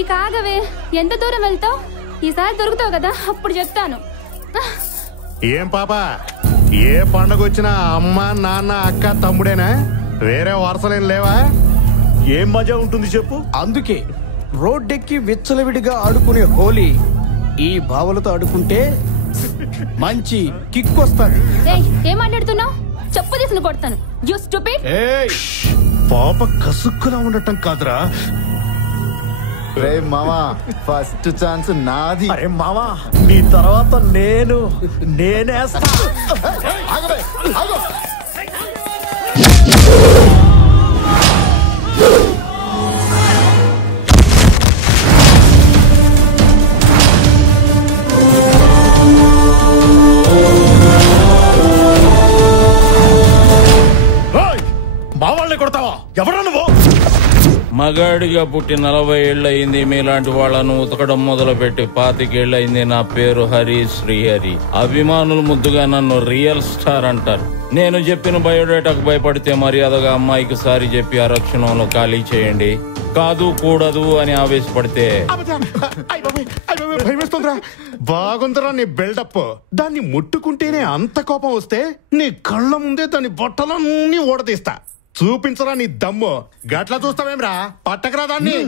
ఇక ఆగవే, ఎంత దూరం వెళ్తావు? ఈసారి దొరుకుతావు కదా, అప్పుడు చెప్తాను. ఏం పాప, ఏ పండగ వచ్చినా అమ్మ నాన్న అక్క తమ్ముడేనా? వేరే వరుసలేం లేవా? ఏం మజా ఉంటుంది చెప్పు. అందుకే రోడ్డెక్కి విచ్చలవిడిగా ఆడుకునే హోలీ ఈ బావలతో ఆడుకుంటే మంచి కిక్ వస్తుంది. ఏం మాట్లాడుతున్నావు? చెప్పు తీసుకుని కొడతాను. You stupid. పాప కసుక్కులా ఉండటం కాదురా. రే మామా, ఫస్ట్ ఛాన్స్ నాది. అరే మామా, నీ తర్వాత నేనేస్తా. మా వాళ్ళని కొడతావా? ఎవరా నువ్వు? మగాడిగా పుట్టి 40 ఏళ్ళయింది. మీలాంటి వాళ్ళను ఉతకడం మొదలుపెట్టి 25 ఏళ్ళయింది. నా పేరు హరి శ్రీహరి. అభిమానులు ముద్దుగా నన్ను రియల్ స్టార్ అంటారు. నేను చెప్పిన బయోడేటాకు భయపడితే మర్యాదగా అమ్మాయికి సారి చెప్పి ఆరక్షణంలో ఖాళీ చేయండి. కాదు కూడదు అని ఆవేశపడితే భయమేస్తుందిరా. బాగుందిరా నీ బిల్డప్. దాన్ని ముట్టుకుంటేనే అంత కోపం వస్తే నీ కళ్ళ ముందే దాని బొట్టలన్నీ ఓడదీస్తా. చూపించరా నీ దమ్ము. గట్లా చూస్తావేమ్రా? పట్టకరా దాన్ని.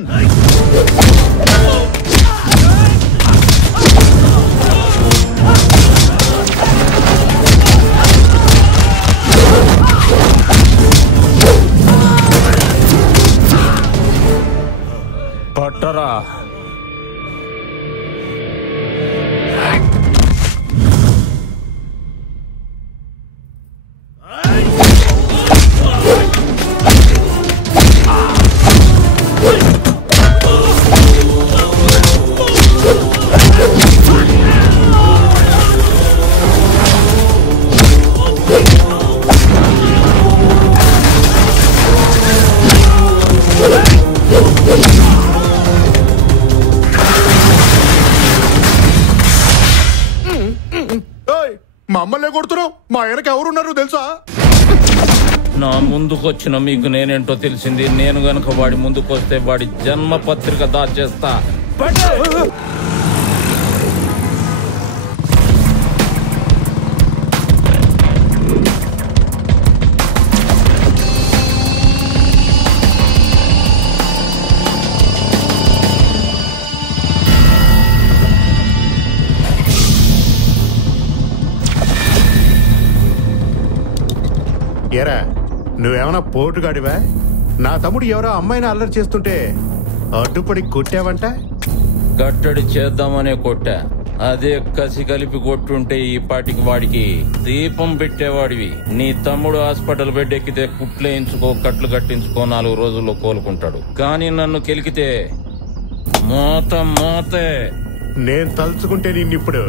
పట్టరా. మమ్మల్ని కొడుతున్నావు. మా ఆయనకి ఎవరున్నారు తెలుసా? నా ముందుకొచ్చిన మీకు నేనేంటో తెలిసింది. నేను గనక వాడి ముందుకొస్తే వాడి జన్మ పత్రిక దాచేస్తా. ఏరా, నువ్వేమన్నా పోటుగాడివా? నా తమ్ముడు ఎవరో అమ్మాయిని అల్లరి చేస్తుంటే అడ్డుపడి కొట్టావంట. గట్టడి చేద్దామనే కొట్టా. అదే కసి కలిపి కొట్టుంటే ఈ పాటికి వాడికి దీపం పెట్టేవాడివి. నీ తమ్ముడు హాస్పిటల్ బెడ్ ఎక్కితే కుట్లేయించుకో, కట్లు కట్టించుకో, 4 రోజుల్లో కోలుకుంటాడు. కానీ నన్ను కెలికితే మోతే. నేను తలుచుకుంటే నిన్నిప్పుడు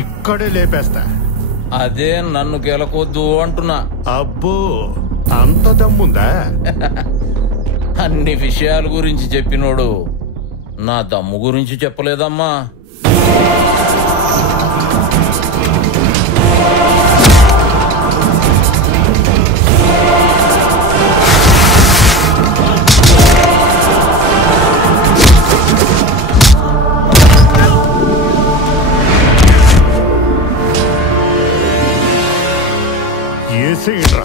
ఇక్కడే లేపేస్తా. అదే నన్ను గెలకొద్దు అంటున్నా. అబ్బో, అంత దమ్ముందా? అన్ని విషయాల గురించి చెప్పినోడు నా దమ్ము గురించి చెప్పలేదమ్మా. ఏసేయండ్రా.